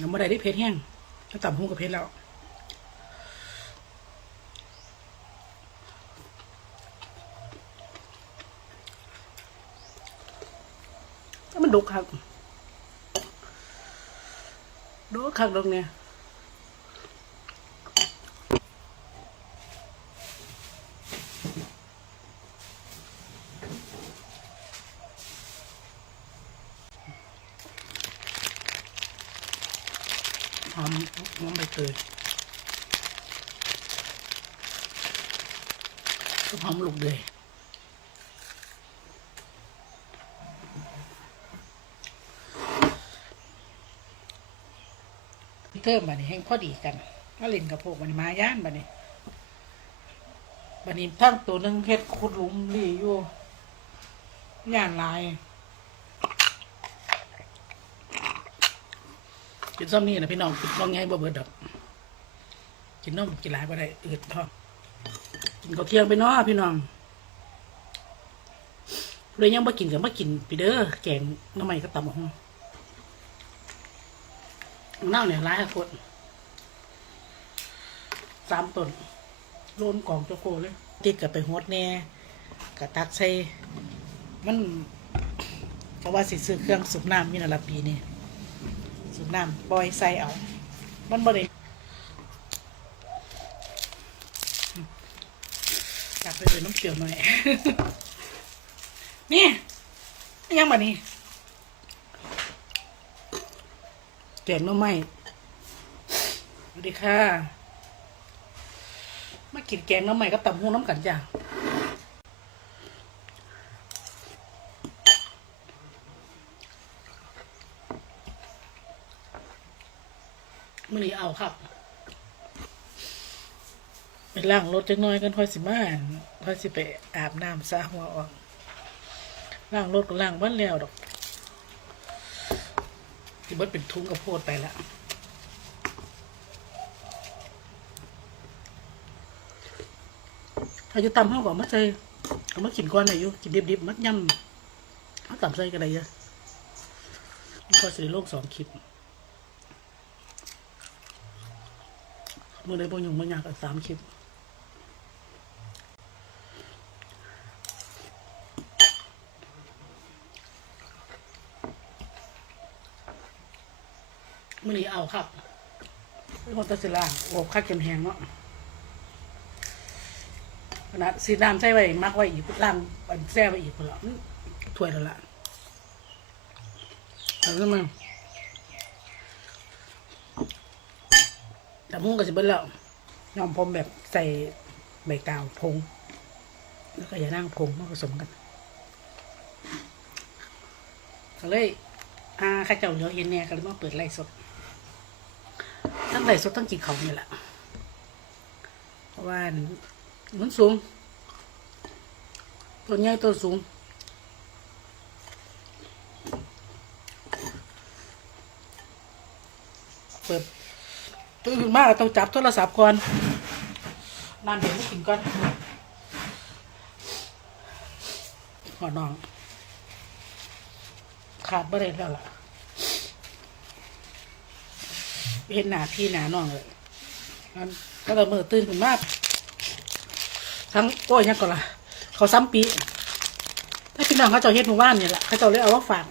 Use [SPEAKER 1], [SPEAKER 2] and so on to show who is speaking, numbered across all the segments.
[SPEAKER 1] เราไม่ได้ได้เพชรแห้งถ้าต่ำหูกับเพชรแล้วถ้ามันดุครับดุครับดอกเนี่ยหอม หอมใบเตยหอมลูกเดยเทิมบัดนี้แห้งพอดีกันก็เล่นกับพวกมันมาย่านบัดนี้บัดนี้ทั้งตัวหนึงเฮ็ดขุดลุมรีอยู่ย่านลาย กินซ้ำนี่นะพี่น้องกินลองไงบ่เบิดดอก กินนมกินหลายบ่ได้อืดท้องกินข้าวเที่ยงไปเนาะพี่น้องเลยยังบ่กินกับมากินไปเด้อแกงน้ำใหม่ก็ตำบักหุ่งเน่าเนี่ยร้ายคนสามต้นโลนกล่องโจโกเลย ติดกับไปฮดแน่กับตักใส่มันเพราะว่าสิซื้อเครื่องสูบน้ำมีนาละปีนี่ สูบน้ำปล่อยใส่เอา มันบ่ได้จับไปเลยน้ำเกลือหน่อย นี่ ยังบ่นี่แกงหน้ำไม้สวัสดีค่ะ มากินแกงน้ำไม้ก็ตำหูน้ำกันจ้ะ มื่อนี้เอาครับไปล้างรถจังน้อยกันค่อยสิมาค่อยสิไปอาบน้ำซะหัวออกล้างรถก็ล้างบ้านแล้วดอกที่บดเป็นทุ่งกระโพดไปละถ้าจะตำห้าก่อนมาใส่เอามากินก่อนหน่อยอยู่กินดิบๆมัดย่ำเอาตำใส่กันอะไรเยอะพอสิโลกสองคลิป มื่อใดบ่ยุ่งบ่ยากกับสามคลิปมื่อนี้เอาครับเป็นคนตัดสิล่างโอบค่าเก็มแหงเนาะขนาดสีน้ำใส่ไว้มักไว้อีกล่างแซ่ไว้อีกคนละถ้วยแล้วล่ะเอาขึ้นมา แต่มุ่งก็จะเบิ้ลแล้วยอมพรมแบบใส่ใบกาวพงแล้วก็อย่านั่งพงมาผสมกันก็เลยอาข้าเจ้าเหลือเห็นเนี่ยก็เลยมาเปิดไล่สดทั้งไล่สดทั้งกินเขาเนี่ยแหละเพราะว่ามันสูงต้นใหญ่ต้นสูงเปิด ตื่นมากต้องจับโทรศัพท์ก่อนน้ำเดี๋ยวไม่กินก่อนขอน้อง ขาดบ่ได้แล้วล่ะเห็นหนาพี่หนาน้องเลยนั่นก็เลยมือตื่นขึ้นมากทั้งโอ้ยยังก่อนละเขาซ้ำปีถ้าพี่น้องเขาเจ้าเฮ็ดหมู่บ้านเนี่ยแหละเขาเจ้าเลยเอาว่าฝาก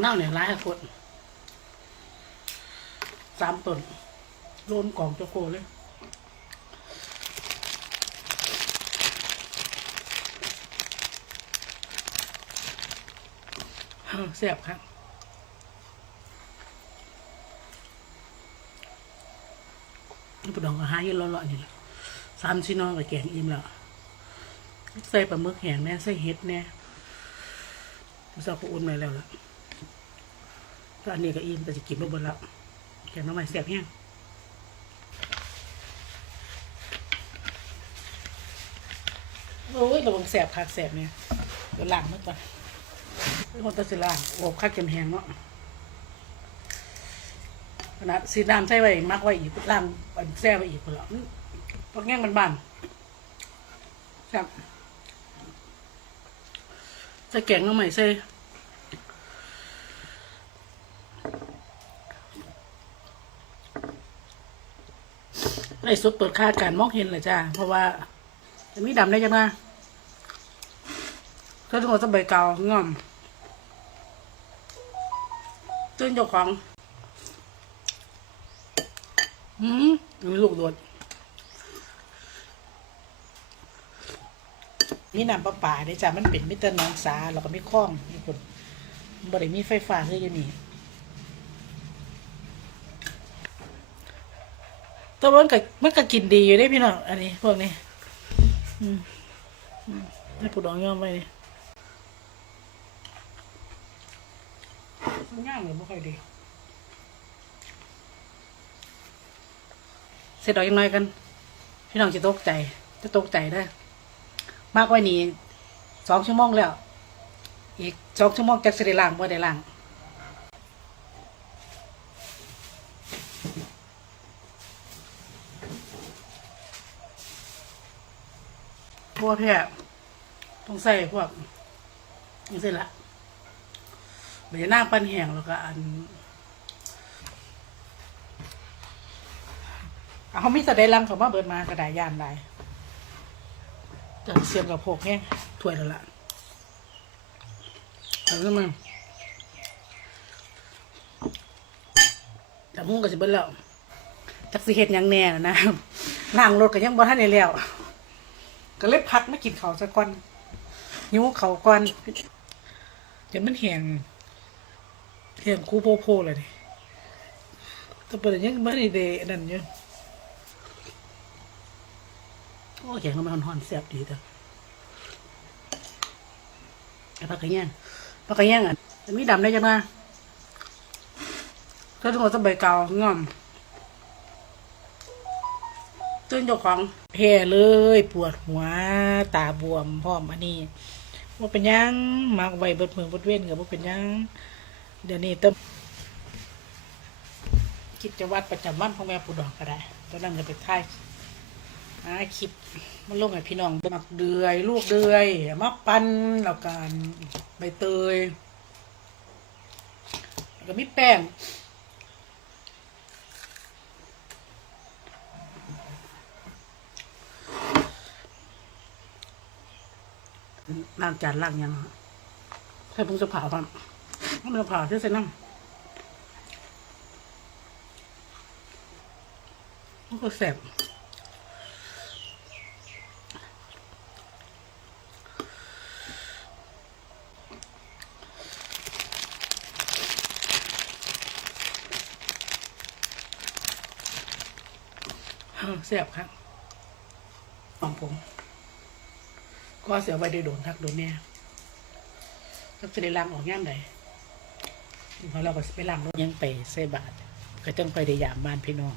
[SPEAKER 1] เน่าเนี่ยร้ายคน สามต้นโลนกล่องโจโกเลยเอ้อแซ่บครับนี่ปลาดองก็หาอยู่เลาะๆนี่แหละสามชิ้นน้องกับแกงอิ่มแล้ว ใส่ปลาหมึกแห้งแน่ใส่เห็ดแน่มันชอบก็อุ่นมาแล้วล่ะก็อันนี้ก็อิ่มแต่จะกินไม่หมดแล้ว งน้ำใหม่แซ่บแห้งโอ้ยระวังแสบคักแสบเนี่ยเดี๋ยวล้างมันก่อนเป็นคนตัดสิล้างอบคักเก็มแห้งเนาะขนาดสีน้ำใส่ไว้มักไว้อีกล่างอันแซ่ไว้อีกคนละอื้อปักแง่งมันบานครับใส่แกงน้ำใหม่ใส่ ไอ้สุดเปิดค่าการมองเห็นเลยจ้า เพราะว่าจะมีดำได้จังไงก็ต้องเอาสบายเก่าง่อมตื่นเจ้าของ หืมมีลูกโดดนี่น้ำประปาเด้จ้า มันเป็นมิเตอร์น้องสาแล้วก็มีคลองมีคนบ่ได้มีไฟฟ้าคืออยู่นี่ แตัวามันก็มันก็กินดีอยู่ได้พี่น้องอันนี้ พวกนี้ อืมอืมให้ผู้ดองยอมไปนี่มันง่ายเหมือนไม่ค่อยดีเสร็จดอกยังน้อยกัน พี่น้องจะตกใจ จะตกใจได้อมากกว่านี้สองชั่วโมงแล้ว อีกสองชั่วโมงจากสิได้ล้างบ่ได้ล้าง พวกแพ้ต้องใส่พวกนี่สิละเบียหน้าปันแห้งแล้วก็อันเอาเขามีแต่ได้ลังเขามาเบิดมากระดาษยานได้จะเสียมกับโพกแห้งถ้วยแล้วล่ะเอาขึ้นมาแต่มุ่งก็จะเบิดแล้วจักสิเฮ็ดยังแน่นะนะล้างรถก็ยังบ่ทันได้แล้ว ก็เลยพักมากินเขาวซะก่อนหิวข้าก่อนเดี๋ยวมันแห้งแห้งคูโพโพเลยนี่แต่เปิดยังไม่ได้เดนั่นอยู่โอ้แกงมันหอนๆแซ่บดีแต่ไอ้ปลากระแยงปลากระยงอะมีดำได้จังนะก็ต้องเอาสบายเก่างอมตื่นเจ้าของ แพ้เลย ปวดหัวตาบวมพร้อมอันนี้ว่าเป็นยังมักไว้เบิดมือเบิดเว้นกับว่าเป็นยังเดี๋ยวนี้เติมกิจวัตรประจำวันของแม่ปูดองก็ได้ตอนนั้นก็ไปถ่ายหาคลิปมันลงให้พี่น้องหมักเดือย ลูกเดือยมาปั้นแล้วกันใบเตยแล้วก็มีแป้ง ล้างจานล้างยังใส่ผงจะเผาบ้างมันจะเผาที่ใส่น้ำมันก็แสบเสียบครับของผม ก็เสียไว้ได้โดนทักโดนเนี่ยก็จะได้ล้างออกย่ามใดเพราะเราก็สิไปล้างรถยังไปใส่บาทก็ต้องไปได้ยามบ้านพี่น้อง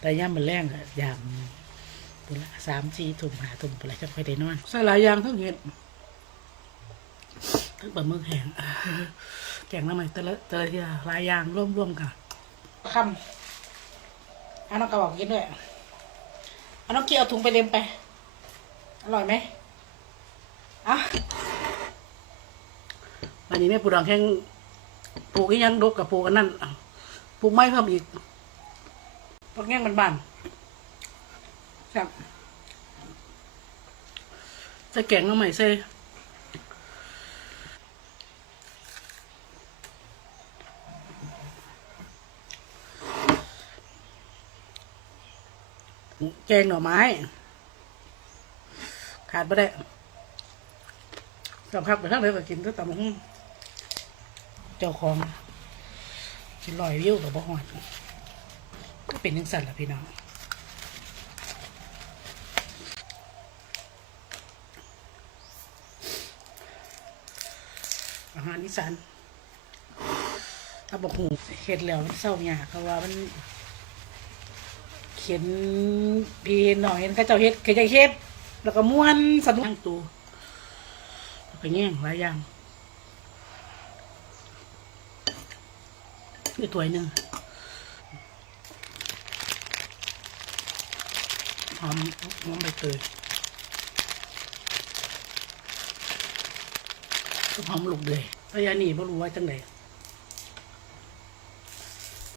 [SPEAKER 1] แต่ย่ามมันแรงอะยามปุละสามสี่ถุ่มหาถุ่มปุละจะค่อยได้นอนใส่หลายอย่างทั้งเห็ดทั้งปลาหมึกแห้งแกงน้ำมันแต่ละแต่ละอย่างหลายอย่างร่วมๆกันคำอันน้องกระบอกกินด้วยอันน้องเกี่ยวถุงไปเล็มไป อร่อยไหม อะวันนี้แม่ปูดองแข้งปลูกอีกยังดกกับปลูกันนั้นปลูกไม้เพิ่มอีกปลูกแง่งบานๆครับจะแกงน้องใหม่ใส่แกงหน่อไม้ ขาดไม่ได้ สำคัญไปทั้งเลยก็กินก็ตำบักหุ่งเจ้าของกินลอยวิวกับบ่หอดก็เป็นยังสั่นละพี่น้องอาหารอีสานตำบักหุ่งเฮ็ดแล้วมันเศร้าหยากเพราะว่ามัน เขียนพี่หน่อยเห็นเข้าเจ้าเฮ็ดเข้าเจ้าเฮ็ด แล้วก็ม้วนสนุกทั้งตัว ไปแง่งหลายอย่างนี่ตัวหนึ่งหอมหอมใบเตยหอมลูกเลยระยะนี้ไม่รู้ว่าจังไหน